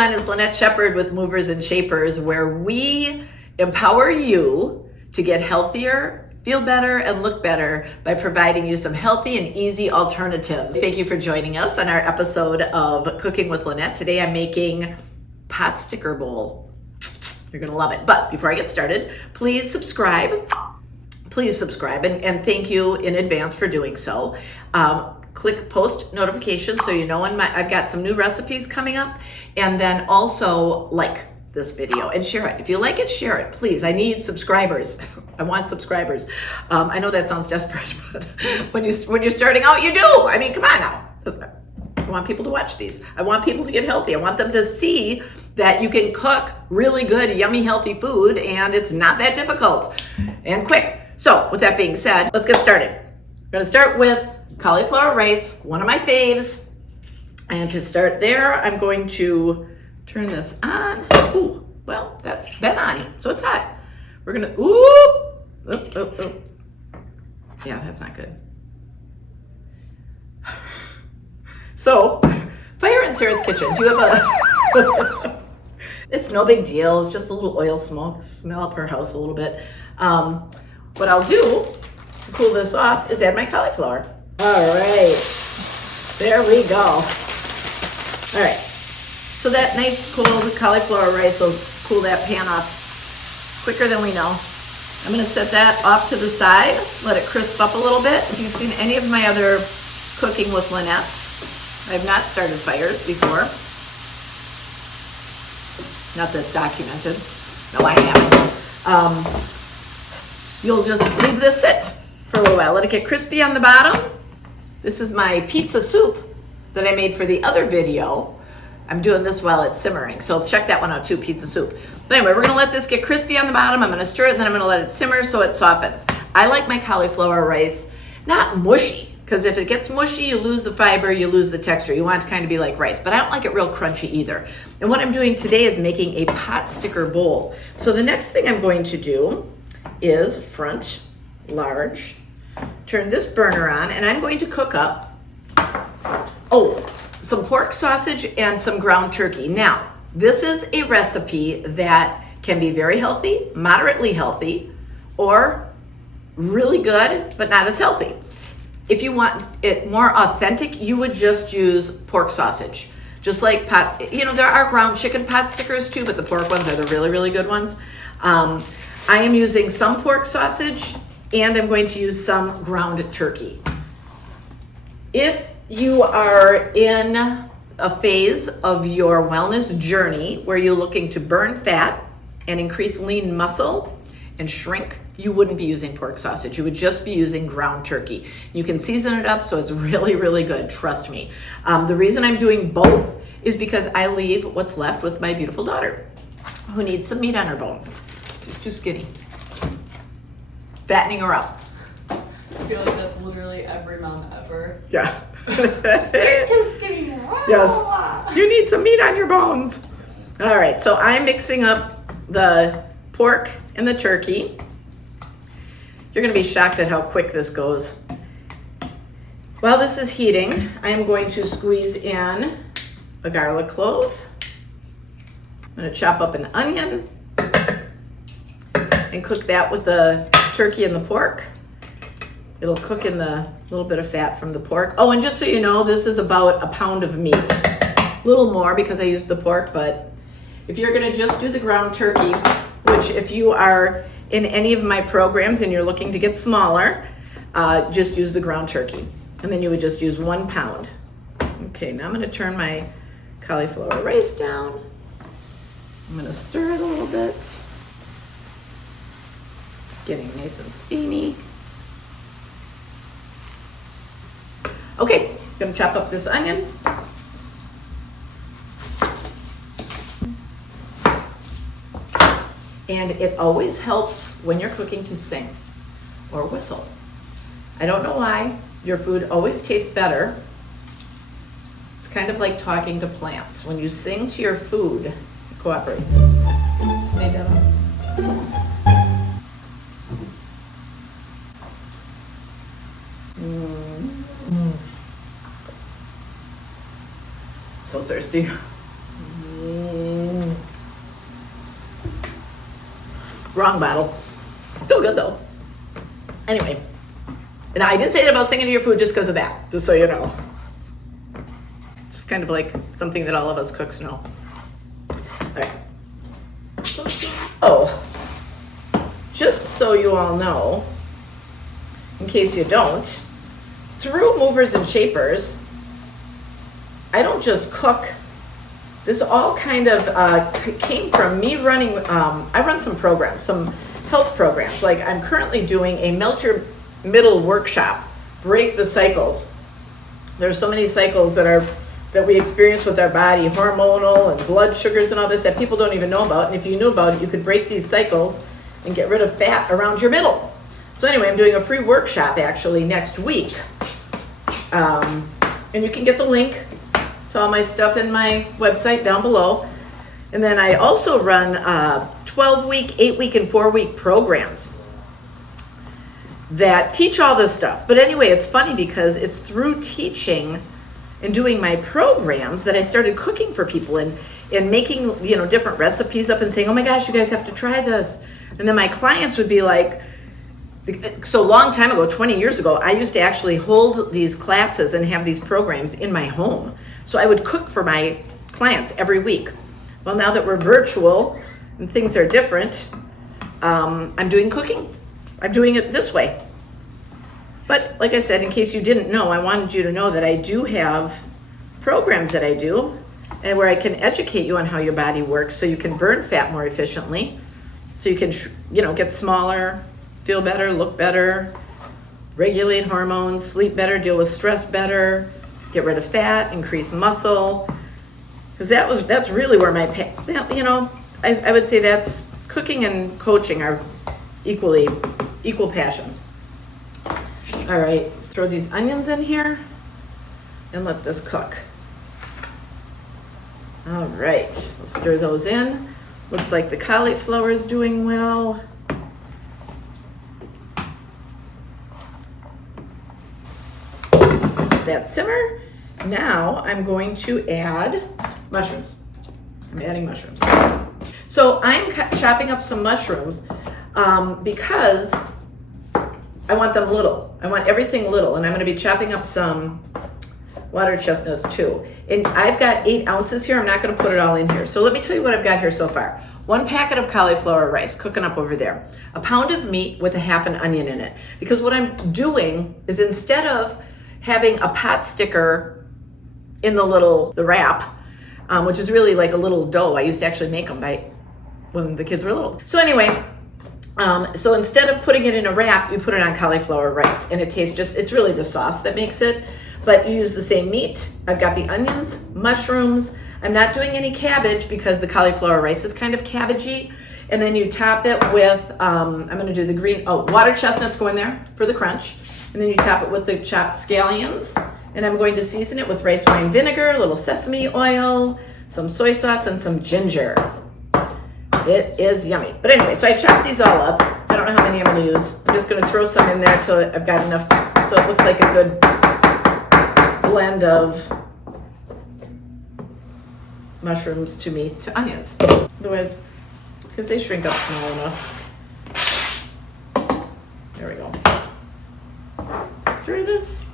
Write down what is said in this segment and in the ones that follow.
everyone, it's Lynette Shepard with Movers and Shapers, where we empower you to get healthier, feel better, and look better by providing you some healthy and easy alternatives. Thank you for joining us on our episode of Cooking with Lynette. Today I'm making Potsticker bowl. You're gonna love it. But before I get started, please subscribe. Please subscribe, and thank you in advance for doing so. Click post notifications so you know when I've got some new recipes coming up, and then also like this video and share it. If you like it, share it, please. I need subscribers. I want subscribers. I know that sounds desperate, but when you're starting out, you do. I mean, come on now. I want people to watch these. I want people to get healthy. I want them to see that you can cook really good, yummy, healthy food, and it's not that difficult and quick. So with that being said, let's get started. We're gonna start with cauliflower rice, one of my faves. And to start there, I'm going to turn this on. Ooh, well, that's been on, so it's hot. We're gonna, Yeah, that's not good. So, fire in Sarah's kitchen. Do you have a, it's no big deal. It's just a little oil smoke, smell up her house a little bit. What I'll do to cool this off is add my cauliflower. All right, there we go. All right, so that nice cool cauliflower rice will cool that pan off quicker than we know. I'm gonna set that off to the side, let it crisp up a little bit. If you've seen any of my other Cooking with Lynette's, I've not started fires before. Not that's documented. No, I haven't. You'll just leave this sit for a little while. Let it get crispy on the bottom. This is my pizza soup that I made for the other video. I'm doing this while it's simmering, so check that one out too, pizza soup. But anyway, we're gonna let this get crispy on the bottom. I'm gonna stir it, and then I'm gonna let it simmer so it softens. I like my cauliflower rice not mushy, because if it gets mushy, you lose the fiber, you lose the texture. You want it to kind of be like rice, but I don't like it real crunchy either. And what I'm doing today is making a potsticker bowl. So the next thing I'm going to do is front large, turn this burner on, and I'm going to cook up, some pork sausage and some ground turkey. Now, this is a recipe that can be very healthy, moderately healthy, or really good, but not as healthy. If you want it more authentic, you would just use pork sausage. Just like there are ground chicken pot stickers too, but the pork ones are the really, really good ones. I am using some pork sausage, and I'm going to use some ground turkey. If you are in a phase of your wellness journey where you're looking to burn fat and increase lean muscle and shrink, you wouldn't be using pork sausage. You would just be using ground turkey. You can season it up so it's really, really good, trust me. The reason I'm doing both is because I leave what's left with my beautiful daughter, who needs some meat on her bones. She's too skinny. Fattening her up. I feel like that's literally every mom ever. Yeah. You're too skinny. Yes. You need some meat on your bones. All right, so I'm mixing up the pork and the turkey. You're gonna be shocked at how quick this goes. While this is heating, I'm going to squeeze in a garlic clove. I'm gonna chop up an onion and cook that with the turkey and the pork. It'll cook in the little bit of fat from the pork. Oh, and just so you know, this is about a pound of meat. A little more because I used the pork, but if you're gonna just do the ground turkey, which if you are in any of my programs and you're looking to get smaller, just use the ground turkey. And then you would just use 1 pound. Okay, now I'm gonna turn my cauliflower rice down. I'm gonna stir it a little bit. It's getting nice and steamy. Okay, gonna chop up this onion. And it always helps when you're cooking to sing or whistle. I don't know why, your food always tastes better. It's kind of like talking to plants. When you sing to your food, it cooperates. Just made that up. So thirsty. Wrong bottle. Still good though. Anyway, and I didn't say that about singing to your food just because of that, just so you know. It's kind of like something that all of us cooks know. All right. Oh, just so you all know, in case you don't, through Movers and Shapers, I don't just cook. This all kind of came from me running, I run some programs, some health programs. Like I'm currently doing a Melt Your Middle workshop, Break the Cycles. There's so many cycles that we experience with our body, hormonal and blood sugars and all this that people don't even know about. And if you knew about it, you could break these cycles and get rid of fat around your middle. So anyway, I'm doing a free workshop actually next week. And you can get the link to all my stuff in my website down below. And then I also run 12-week, 8-week, and 4-week programs that teach all this stuff. But anyway, it's funny because it's through teaching and doing my programs that I started cooking for people and making, different recipes up and saying, oh my gosh, you guys have to try this. And then my clients would be like, so long time ago, 20 years ago, I used to actually hold these classes and have these programs in my home. So I would cook for my clients every week. Well, now that we're virtual and things are different, I'm doing cooking. I'm doing it this way. But like I said, in case you didn't know, I wanted you to know that I do have programs that I do and where I can educate you on how your body works so you can burn fat more efficiently, so you can, get smaller, feel better, look better, regulate hormones, sleep better, deal with stress better, get rid of fat, increase muscle. Because that's really where my, I would say that's cooking and coaching are equal passions. All right, throw these onions in here and let this cook. All right, we'll stir those in. Looks like the cauliflower is doing well. Let that simmer. Now I'm going to add mushrooms. I'm adding mushrooms. So I'm chopping up some mushrooms because I want them little. I want everything little, and I'm going to be chopping up some water chestnuts too. And I've got 8 ounces here. I'm not going to put it all in here. So let me tell you what I've got here so far. 1 packet of cauliflower rice cooking up over there. A pound of meat with a half an onion in it. Because what I'm doing is instead of having a Potsticker in the wrap, which is really like a little dough. I used to actually make them when the kids were little. So anyway, so instead of putting it in a wrap, you put it on cauliflower rice, and it tastes it's really the sauce that makes it, but you use the same meat. I've got the onions, mushrooms. I'm not doing any cabbage because the cauliflower rice is kind of cabbagey. And then you top it with, I'm gonna do the water chestnuts go in there for the crunch. And then you top it with the chopped scallions. And I'm going to season it with rice wine vinegar, a little sesame oil, some soy sauce, and some ginger. It is yummy. But anyway, so I chopped these all up. I don't know how many I'm going to use. I'm just going to throw some in there till I've got enough, so it looks like a good blend of mushrooms to meat to onions. Otherwise, because they shrink up small enough. There we go. Stir this.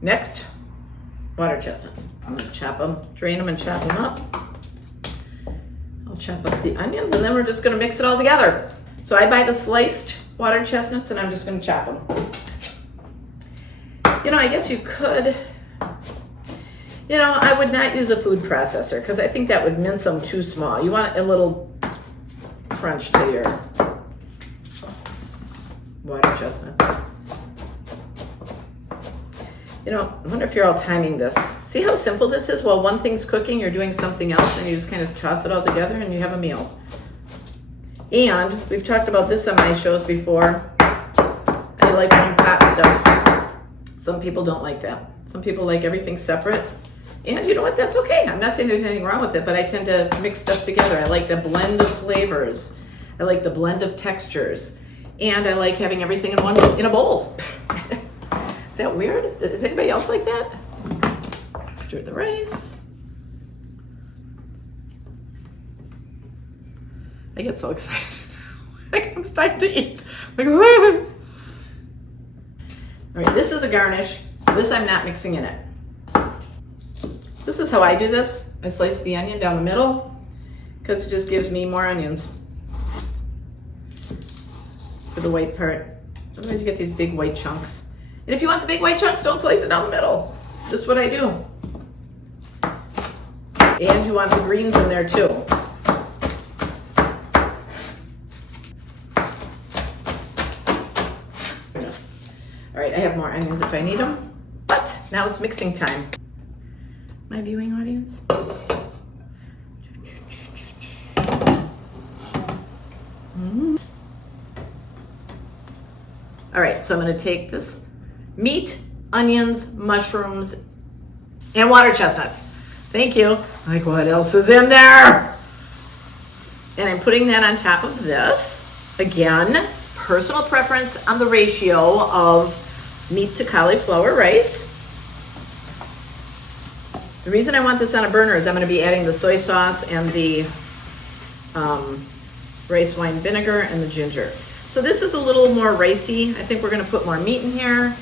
Next, water chestnuts. I'm going to chop them, drain them and chop them up. I'll chop up the onions and then we're just going to mix it all together. So I buy the sliced water chestnuts and I'm just going to chop them. I guess you could, I would not use a food processor because I think that would mince them too small. You want a little crunch to your water chestnuts. I wonder if you're all timing this. See how simple this is? While one thing's cooking, you're doing something else, and you just kind of toss it all together and you have a meal. And we've talked about this on my shows before. I like one pot stuff. Some people don't like that. Some people like everything separate. And you know what? That's okay. I'm not saying there's anything wrong with it, but I tend to mix stuff together. I like the blend of flavors. I like the blend of textures. And I like having everything in a bowl. Is that weird? Is anybody else like that? Stir the rice. I get so excited. Like it's time to eat. Like, all right, this is a garnish. This I'm not mixing in it. This is how I do this. I slice the onion down the middle because it just gives me more onions for the white part. Otherwise you get these big white chunks. And if you want the big white chunks, don't slice it down the middle. It's just what I do. And you want the greens in there too. All right, I have more onions if I need them, but now it's mixing time. My viewing audience. All right, so I'm gonna take this meat, onions, mushrooms, and water chestnuts. Thank you. Like, what else is in there? And I'm putting that on top of this. Again, personal preference on the ratio of meat to cauliflower rice. The reason I want this on a burner is I'm going to be adding the soy sauce and the rice wine vinegar and the ginger. So this is a little more ricey. I think we're going to put more meat in here.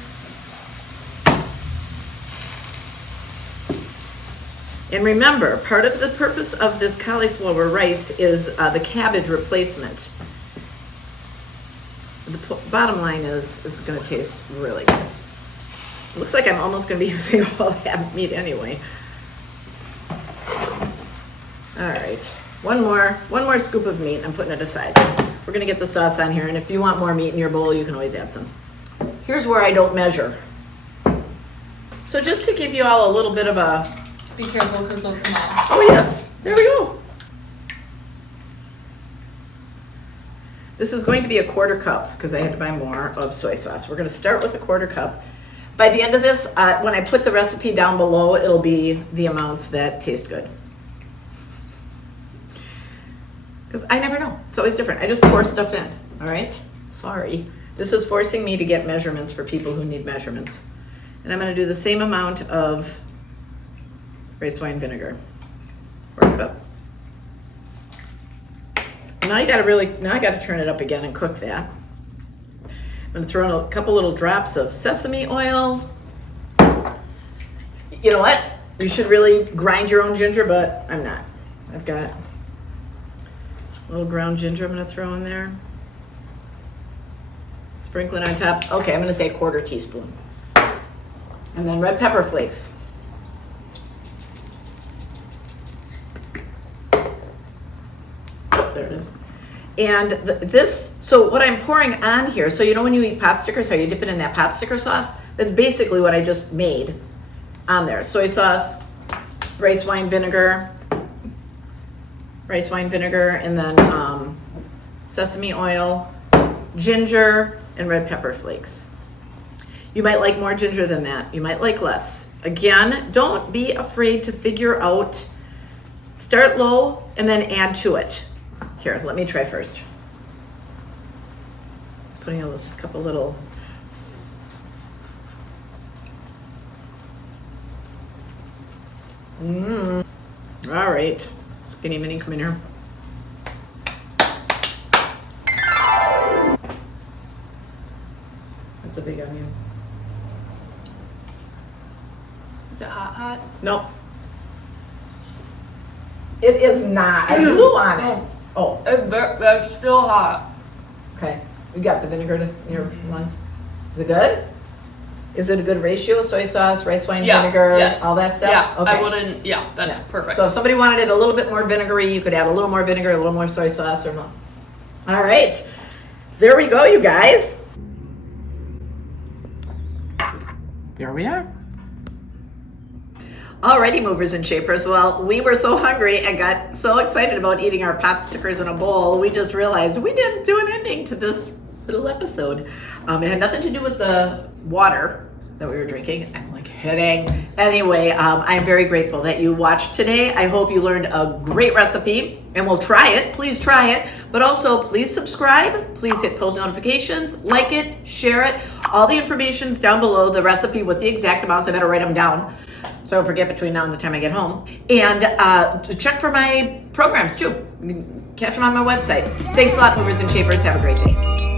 And remember, part of the purpose of this cauliflower rice is the cabbage replacement. The bottom line is it's going to taste really good. It looks like I'm almost going to be using all that meat anyway. All right, one more scoop of meat. I'm putting it aside. We're going to get the sauce on here, and if you want more meat in your bowl, you can always add some. Here's where I don't measure. So just to give you all a little bit of a... Be careful because those come off. Oh yes, there we go. This is going to be a 1/4 cup because I had to buy more of soy sauce. We're going to start with a 1/4 cup. By the end of this, when I put the recipe down below, it'll be the amounts that taste good. Because I never know. It's always different. I just pour stuff in, all right? Sorry. This is forcing me to get measurements for people who need measurements. And I'm going to do the same amount of rice wine vinegar. 1/4 cup. Now I gotta turn it up again and cook that. I'm gonna throw in a couple little drops of sesame oil. You know what? You should really grind your own ginger, but I'm not. I've got a little ground ginger I'm gonna throw in there. Sprinkle it on top. Okay, I'm gonna say 1/4 teaspoon. And then red pepper flakes. There it is. And so what I'm pouring on here, so you know when you eat pot stickers, how you dip it in that pot sticker sauce? That's basically what I just made on there. Soy sauce, rice wine vinegar, and then sesame oil, ginger, and red pepper flakes. You might like more ginger than that. You might like less. Again, don't be afraid to figure out, start low and then add to it. Here, let me try first. Putting a couple little. All right, skinny mini, come in here. That's a big onion. Is it hot? Nope. It is not. I blew on it. Oh. It's still hot. Okay. You got the vinegar in your lungs. Is it good? Is it a good ratio? Soy sauce, rice wine vinegar, yes. all that stuff? Yeah, okay. I wouldn't, that's perfect. So if somebody wanted it a little bit more vinegary, you could add a little more vinegar, a little more soy sauce or more. All right. There we go, you guys. There we are. Alrighty, movers and shapers. Well, we were so hungry and got so excited about eating our pot stickers in a bowl, we just realized we didn't do an ending to this little episode. It had nothing to do with the water that we were drinking. I'm like kidding. Anyway, I am very grateful that you watched today. I hope you learned a great recipe and we'll try it. Please try it. But also please subscribe. Please hit post notifications, like it, share it. All the information's down below, the recipe with the exact amounts. I better write them down. so don't forget between now and the time I get home. And check for my programs too. Catch them on my website. Thanks a lot, movers and shapers. Have a great day.